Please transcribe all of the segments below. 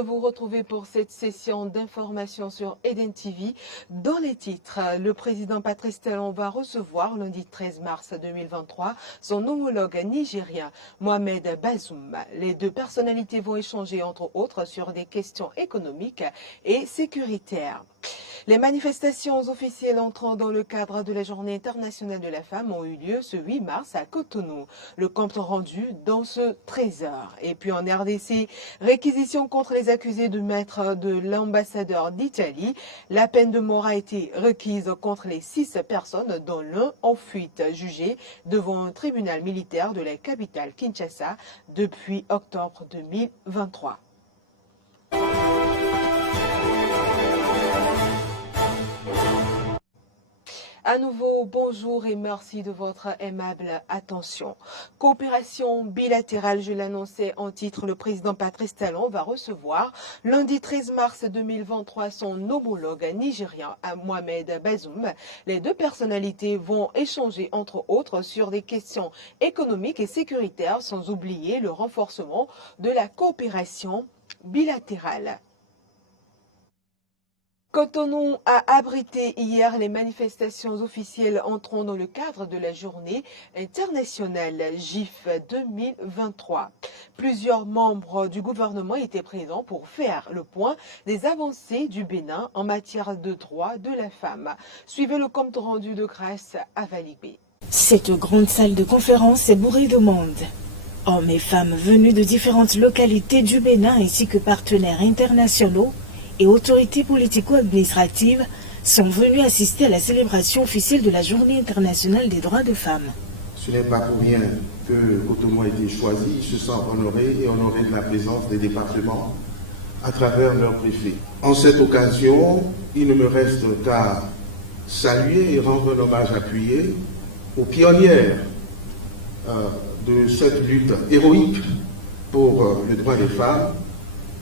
de vous retrouver pour cette session d'information sur Eden TV. Dans les titres, le président Patrice Talon va recevoir lundi 13 mars 2023 son homologue nigérien Mohamed Bazoum. Les deux personnalités vont échanger entre autres sur des questions économiques et sécuritaires. Les manifestations officielles entrant dans le cadre de la Journée internationale de la femme ont eu lieu ce 8 mars à Cotonou. Le compte rendu dans ce 13h. Et puis en RDC, réquisition contre les accusés de meurtre de l'ambassadeur d'Italie. La peine de mort a été requise contre les 6 personnes, dont l'un en fuite, jugé devant un tribunal militaire de la capitale Kinshasa depuis octobre 2023. À nouveau, bonjour et merci de votre aimable attention. Coopération bilatérale, je l'annonçais en titre, le président Patrice Talon va recevoir lundi 13 mars 2023 son homologue nigérien Mohamed Bazoum. Les deux personnalités vont échanger entre autres sur des questions économiques et sécuritaires, sans oublier le renforcement de la coopération bilatérale. Cotonou a abrité hier les manifestations officielles entrant dans le cadre de la Journée internationale GIF 2023. Plusieurs membres du gouvernement étaient présents pour faire le point des avancées du Bénin en matière de droits de la femme. Suivez le compte rendu de Grâce à Valibé. Cette grande salle de conférence est bourrée de monde. Hommes et femmes venus de différentes localités du Bénin ainsi que partenaires internationaux et autorités politico-administratives sont venus assister à la célébration officielle de la Journée internationale des droits des femmes. Ce n'est pas pour rien que Cotonou a été choisi. Ils se sentent honorés et honorés de la présence des départements à travers leurs préfets. En cette occasion, il ne me reste qu'à saluer et rendre un hommage appuyé aux pionnières de cette lutte héroïque pour le droit des femmes,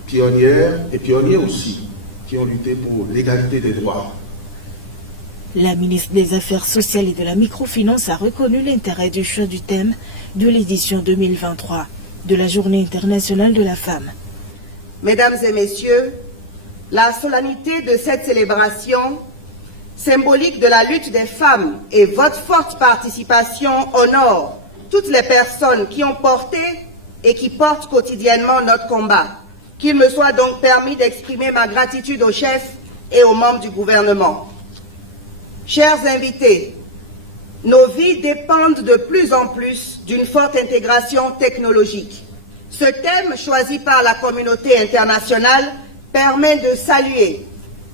pionnières et pionniers aussi, qui ont lutté pour l'égalité des droits. La ministre des Affaires sociales et de la microfinance a reconnu l'intérêt du choix du thème de l'édition 2023 de la Journée internationale de la femme. Mesdames et messieurs, la solennité de cette célébration, symbolique de la lutte des femmes et votre forte participation honore toutes les personnes qui ont porté et qui portent quotidiennement notre combat. Qu'il me soit donc permis d'exprimer ma gratitude aux chefs et aux membres du gouvernement. Chers invités, nos vies dépendent de plus en plus d'une forte intégration technologique. Ce thème choisi par la communauté internationale permet de saluer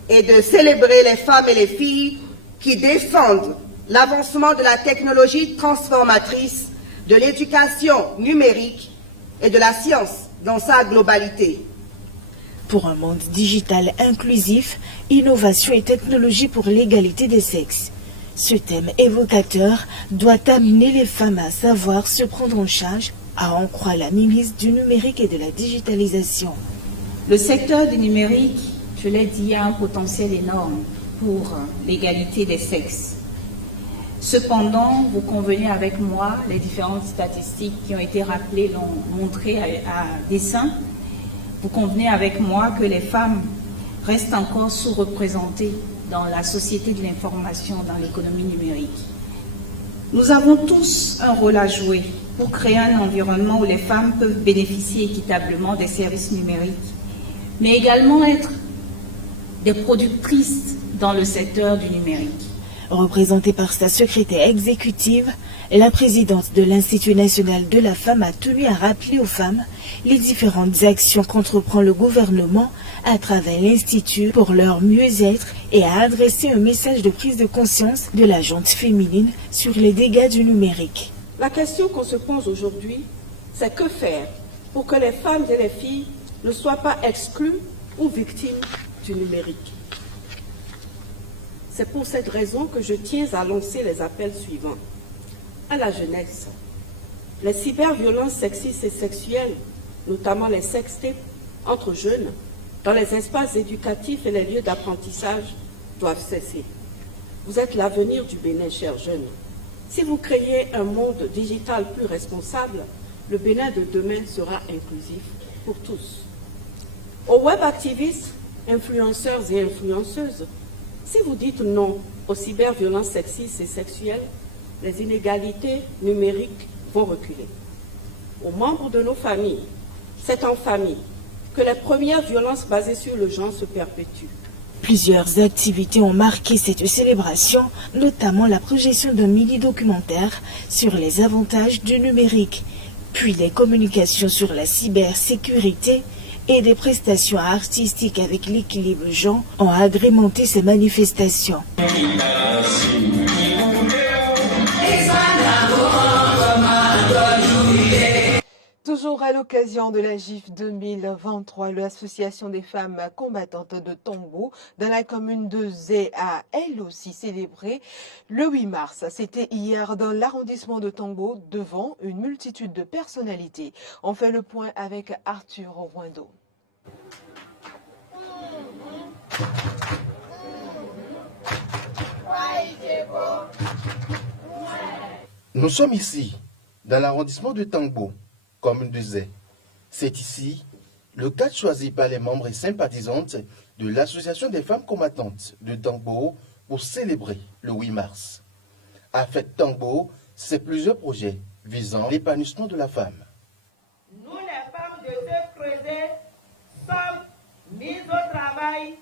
et de célébrer les femmes et les filles qui défendent l'avancement de la technologie transformatrice, de l'éducation numérique et de la science dans sa globalité. Pour un monde digital inclusif, innovation et technologie pour l'égalité des sexes. Ce thème évocateur doit amener les femmes à savoir se prendre en charge, à en croire la mainmise du numérique et de la digitalisation. Le secteur du numérique, je l'ai dit, a un potentiel énorme pour l'égalité des sexes. Cependant, vous convenez avec moi, les différentes statistiques qui ont été rappelées l'ont montré à dessein. Vous convenez avec moi que les femmes restent encore sous-représentées dans la société de l'information, dans l'économie numérique. Nous avons tous un rôle à jouer pour créer un environnement où les femmes peuvent bénéficier équitablement des services numériques, mais également être des productrices dans le secteur du numérique. Représentée par sa secrétaire exécutive, la présidente de l'Institut national de la femme a tenu à rappeler aux femmes les différentes actions qu'entreprend le gouvernement à travers l'Institut pour leur mieux-être et à adresser un message de prise de conscience de la gente féminine sur les dégâts du numérique. La question qu'on se pose aujourd'hui, c'est que faire pour que les femmes et les filles ne soient pas exclues ou victimes du numérique. C'est pour cette raison que je tiens à lancer les appels suivants. À la jeunesse, les cyberviolences sexistes et sexuelles, notamment les sextapes entre jeunes, dans les espaces éducatifs et les lieux d'apprentissage, doivent cesser. Vous êtes l'avenir du Bénin, chers jeunes. Si vous créez un monde digital plus responsable, le Bénin de demain sera inclusif pour tous. Aux web activistes, influenceurs et influenceuses, si vous dites non aux cyberviolences sexistes et sexuelles, les inégalités numériques vont reculer. Aux membres de nos familles, c'est en famille que les premières violences basées sur le genre se perpétuent. Plusieurs activités ont marqué cette célébration, notamment la projection d'un mini-documentaire sur les avantages du numérique, puis les communications sur la cybersécurité et des prestations artistiques avec l'équilibre genre ont agrémenté ces manifestations. Toujours à l'occasion de la GIF 2023, l'association des femmes combattantes de Tongbo dans la commune de Zé a elle aussi célébré le 8 mars. C'était hier dans l'arrondissement de Tongbo devant une multitude de personnalités. On fait le point avec Arthur Rwando. Nous sommes ici, dans l'arrondissement de Tongbo, commune de Zé. C'est ici le cadre choisi par les membres et sympathisantes de l'Association des femmes combattantes de Tongbo pour célébrer le 8 mars. À Fête Tongbo, c'est plusieurs projets visant l'épanouissement de la femme. Nous, les femmes de ce creuset, sommes mises au travail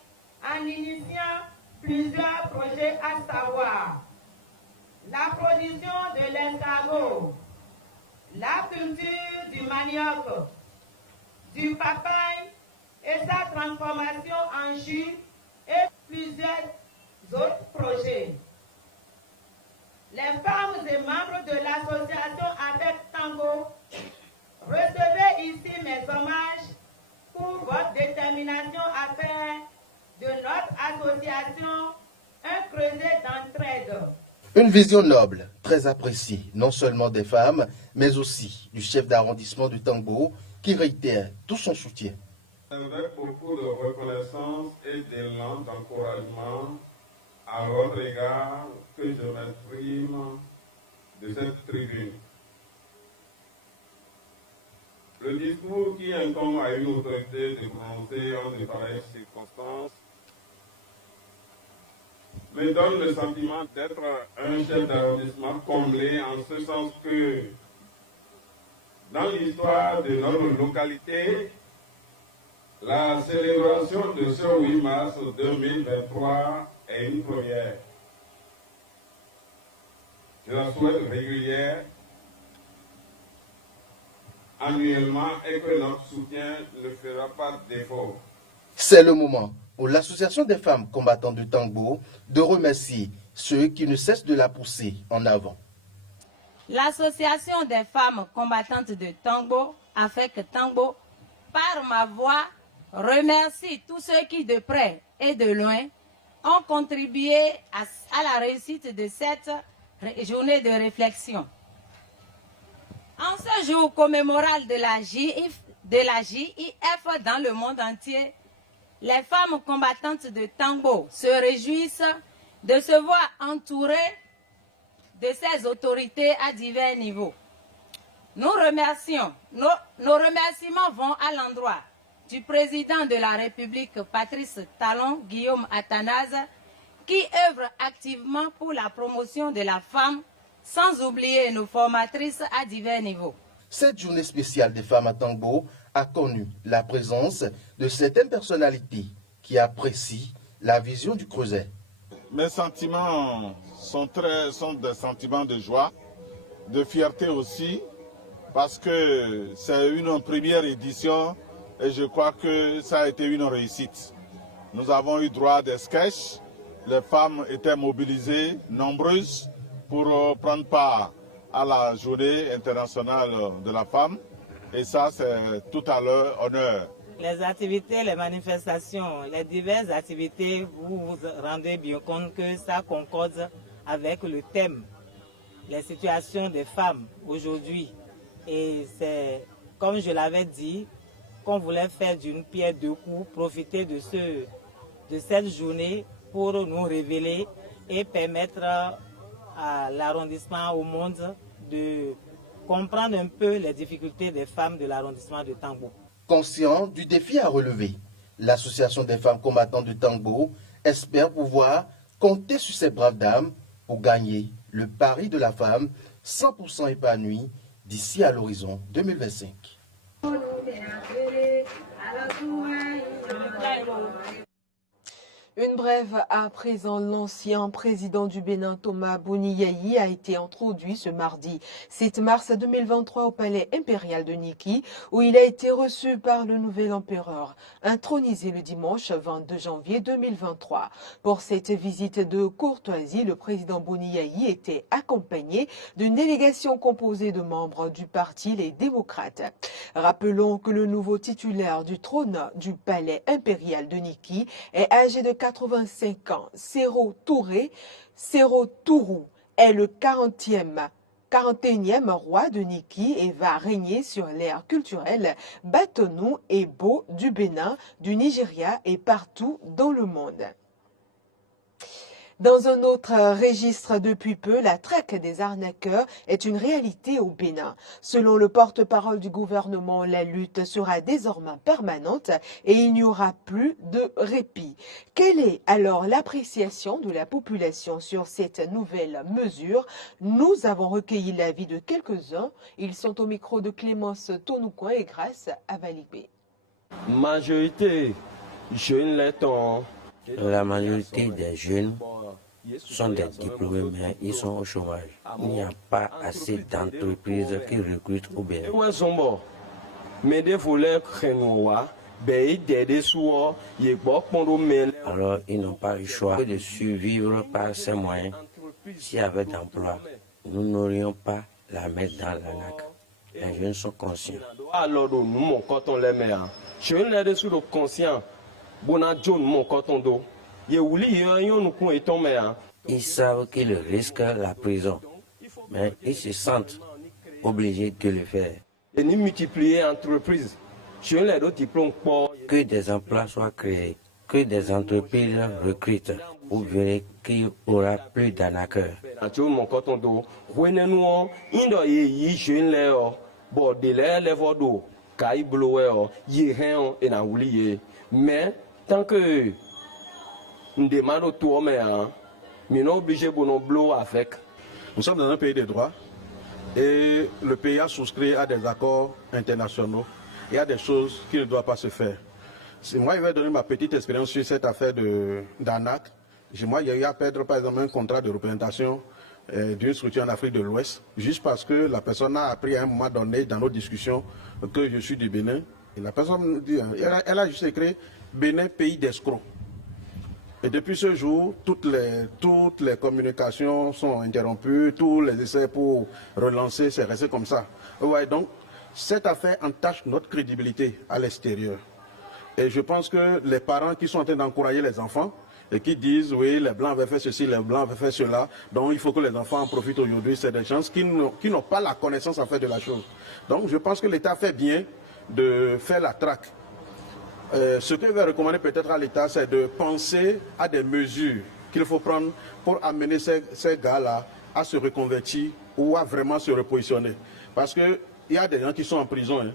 en initiant plusieurs projets, à savoir la production de l'escargot, la culture du manioc, du papaye et sa transformation en jus et plusieurs autres projets. Les femmes et membres de l'association avec Tango, recevez ici mes hommages pour votre détermination à faire de notre association un creuset d'entraide. Une vision noble, très appréciée, non seulement des femmes, mais aussi du chef d'arrondissement de Tongbo, qui réitère tout son soutien. Avec beaucoup de reconnaissance et d'élan d'encouragement à votre égard que je m'exprime de cette tribune. Le discours qui incombe à une autorité de prononcer en de pareilles circonstances me donne le sentiment d'être un chef d'arrondissement comblé, en ce sens que dans l'histoire de notre localité, la célébration de ce 8 mars 2023 est une première. Je la souhaite régulière, annuellement, et que notre soutien ne fera pas défaut. C'est le moment pour l'Association des femmes combattantes de Tongbo de remercier ceux qui ne cessent de la pousser en avant. L'Association des femmes combattantes de Tongbo, avec Tongbo, par ma voix, remercie tous ceux qui, de près et de loin, ont contribué à la réussite de cette journée de réflexion. En ce jour commémoral de la JIF dans le monde entier, les femmes combattantes de Tongbo se réjouissent de se voir entourées de ces autorités à divers niveaux. Nos remerciements vont à l'endroit du président de la République, Patrice Talon Guillaume Athanase, qui œuvre activement pour la promotion de la femme, sans oublier nos formatrices à divers niveaux. Cette journée spéciale des femmes à Tongbo a connu la présence de certaines personnalités qui apprécient la vision du creuset. Mes sentiments sont des sentiments de joie, de fierté aussi, parce que c'est une première édition et je crois que ça a été une réussite. Nous avons eu droit à des sketchs, les femmes étaient mobilisées, nombreuses, pour prendre part à la journée internationale de la femme, et ça c'est tout à leur honneur. Les activités, les manifestations, les diverses activités, vous vous rendez bien compte que ça concorde avec le thème, les situations des femmes aujourd'hui. Et c'est, comme je l'avais dit, qu'on voulait faire d'une pierre deux coups, profiter de cette journée pour nous révéler et permettre à l'arrondissement, au monde, de comprendre un peu les difficultés des femmes de l'arrondissement de Tongbo. Conscient du défi à relever, L'association des femmes combattantes de Tangbo espère pouvoir compter sur ces braves dames pour gagner le pari de la femme 100% épanouie d'ici à l'horizon 2025. Une brève à présent, l'ancien président du Bénin, Thomas Boni-Yayi, a été introduit ce mardi 7 mars 2023 au palais impérial de Niki, où il a été reçu par le nouvel empereur, intronisé le dimanche 22 janvier 2023. Pour cette visite de courtoisie, le président Boni-Yayi était accompagné d'une délégation composée de membres du parti Les Démocrates. Rappelons que le nouveau titulaire du trône du palais impérial de Niki est âgé de 85 ans. Sero Tourou est le 41e roi de Niki et va régner sur l'ère culturelle Batonou et Beau du Bénin, du Nigeria et partout dans le monde. Dans un autre registre, depuis peu, la traque des arnaqueurs est une réalité au Bénin. Selon le porte-parole du gouvernement, la lutte sera désormais permanente et il n'y aura plus de répit. Quelle est alors l'appréciation de la population sur cette nouvelle mesure? Nous avons recueilli l'avis de quelques-uns. Ils sont au micro de Clémence Tonoucoin et grâce à Valibé. Majorité jeune laiton. La majorité des jeunes sont des diplômés, mais ils sont au chômage. Il n'y a pas assez d'entreprises qui recrutent au Bénin. Alors, ils n'ont pas le choix que de survivre par ces moyens. S'il y avait d'emploi, nous n'aurions pas la mettre dans l'arnaque. Les jeunes sont conscients. Ils savent qu'ils risquent la prison, mais ils se sentent obligés de le faire. Que des emplois soient créés, que des entreprises recrutent. Vous verrez qu'il n'y aura plus d'arnaqueurs. Mais tant que nous demandons tout, nous sommes obligés de nous bloquer avec. Nous sommes dans un pays de droit et le pays a souscrit à des accords internationaux. Il y a des choses qui ne doivent pas se faire. Moi, je vais donner ma petite expérience sur cette affaire d'arnaque. Moi, il y a eu à perdre par exemple un contrat de représentation d'une structure en Afrique de l'Ouest, juste parce que la personne a appris à un moment donné dans nos discussions que je suis du Bénin. Et la personne dit, elle a juste écrit Bénin, pays d'escrocs. Et depuis ce jour, toutes les communications sont interrompues, tous les essais pour relancer, c'est resté comme ça. Ouais, donc, cette affaire entache notre crédibilité à l'extérieur. Et je pense que les parents qui sont en train d'encourager les enfants et qui disent, oui, les Blancs avaient fait ceci, les Blancs avaient fait cela, donc il faut que les enfants en profitent aujourd'hui, c'est des gens qui n'ont pas la connaissance en fait de la chose. Donc, je pense que l'État fait bien de faire la traque. Ce que je vais recommander peut-être à l'État, c'est de penser à des mesures qu'il faut prendre pour amener ces gars-là à se reconvertir ou à vraiment se repositionner. Parce qu'il y a des gens qui sont en prison,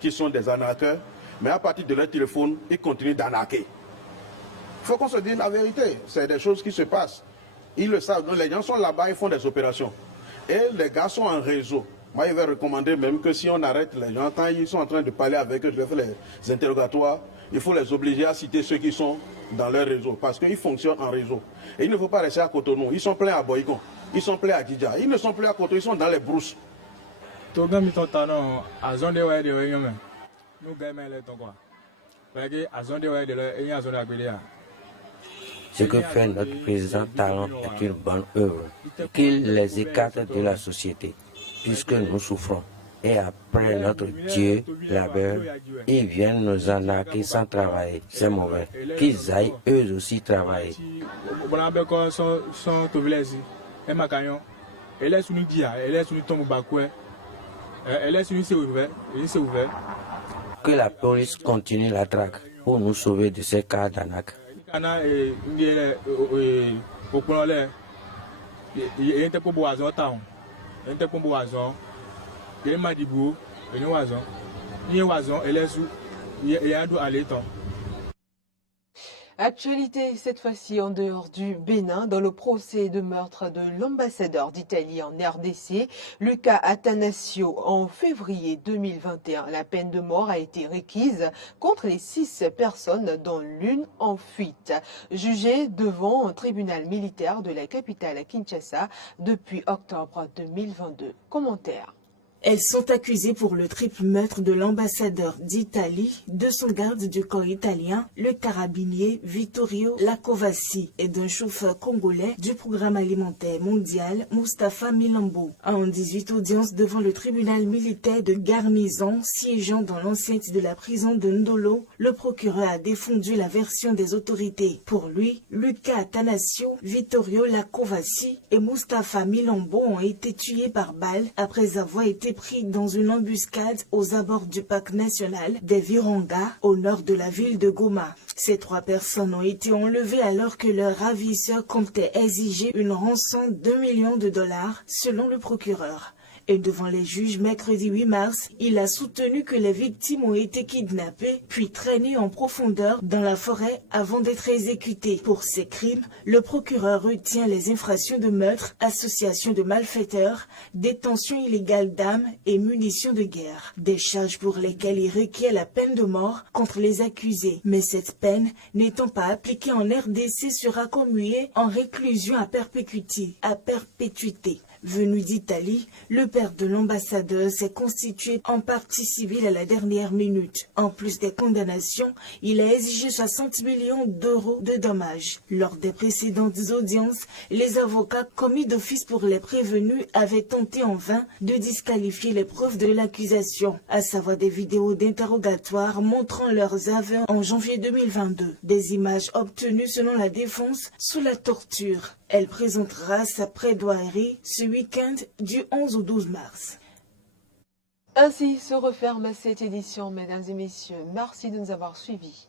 qui sont des arnaqueurs, mais à partir de leur téléphone, ils continuent d'arnaquer. Il faut qu'on se dise la vérité, c'est des choses qui se passent. Ils le savent, donc les gens sont là-bas, ils font des opérations. Et les gars sont en réseau. Moi, je vais recommander même que si on arrête les gens, quand ils sont en train de parler avec eux, je vais faire les interrogatoires, il faut les obliger à citer ceux qui sont dans leur réseau, parce qu'ils fonctionnent en réseau. Et il ne faut pas rester à Cotonou, ils sont pleins à Boïkon, ils sont pleins à Djidja, ils ne sont plus à Cotonou, ils sont dans les brousses. Ce que fait notre président Talon est une bonne œuvre, qu'il les écarte de la société, puisque nous souffrons. Et après notre Dieu, labeur, ils viennent nous arnaquer sans travailler. C'est mauvais. Qu'ils aillent eux aussi travailler. Que la police continue la traque pour nous sauver de ces cas d'arnaque. Actualité cette fois-ci en dehors du Bénin, dans le procès de meurtre de l'ambassadeur d'Italie en RDC, Luca Attanasio, en février 2021. La peine de mort a été requise contre les 6 personnes, dont l'une en fuite. Jugées devant un tribunal militaire de la capitale Kinshasa depuis octobre 2022. Commentaire. Elles sont accusées pour le triple meurtre de l'ambassadeur d'Italie, de son garde du corps italien, le carabinier Vittorio Lacovassi, et d'un chauffeur congolais du programme alimentaire mondial, Mustapha Milambo. En 18 audiences devant le tribunal militaire de garnison siégeant dans l'enceinte de la prison de Ndolo, le procureur a défendu la version des autorités. Pour lui, Luca Attanasio, Vittorio Lacovassi et Mustapha Milambo ont été tués par balle après avoir été pris dans une embuscade aux abords du parc national des Virunga, au nord de la ville de Goma. Ces 3 personnes ont été enlevées alors que leur ravisseur comptait exiger une rançon d'$1 million selon le procureur. Et devant les juges, mercredi 8 mars, il a soutenu que les victimes ont été kidnappées puis traînées en profondeur dans la forêt avant d'être exécutées. Pour ces crimes, le procureur retient les infractions de meurtre, association de malfaiteurs, détention illégale d'armes et munitions de guerre. Des charges pour lesquelles il requiert la peine de mort contre les accusés. Mais cette peine, n'étant pas appliquée en RDC, sera commuée en réclusion à perpétuité. Venu d'Italie, le père de l'ambassadeur s'est constitué en partie civile à la dernière minute. En plus des condamnations, il a exigé 60 millions d'euros de dommages. Lors des précédentes audiences, les avocats commis d'office pour les prévenus avaient tenté en vain de disqualifier les preuves de l'accusation, à savoir des vidéos d'interrogatoire montrant leurs aveux en janvier 2022. Des images obtenues selon la défense sous la torture. Elle présentera sa plaidoirie ce week-end du 11 au 12 mars. Ainsi se referme cette édition, mesdames et messieurs. Merci de nous avoir suivis.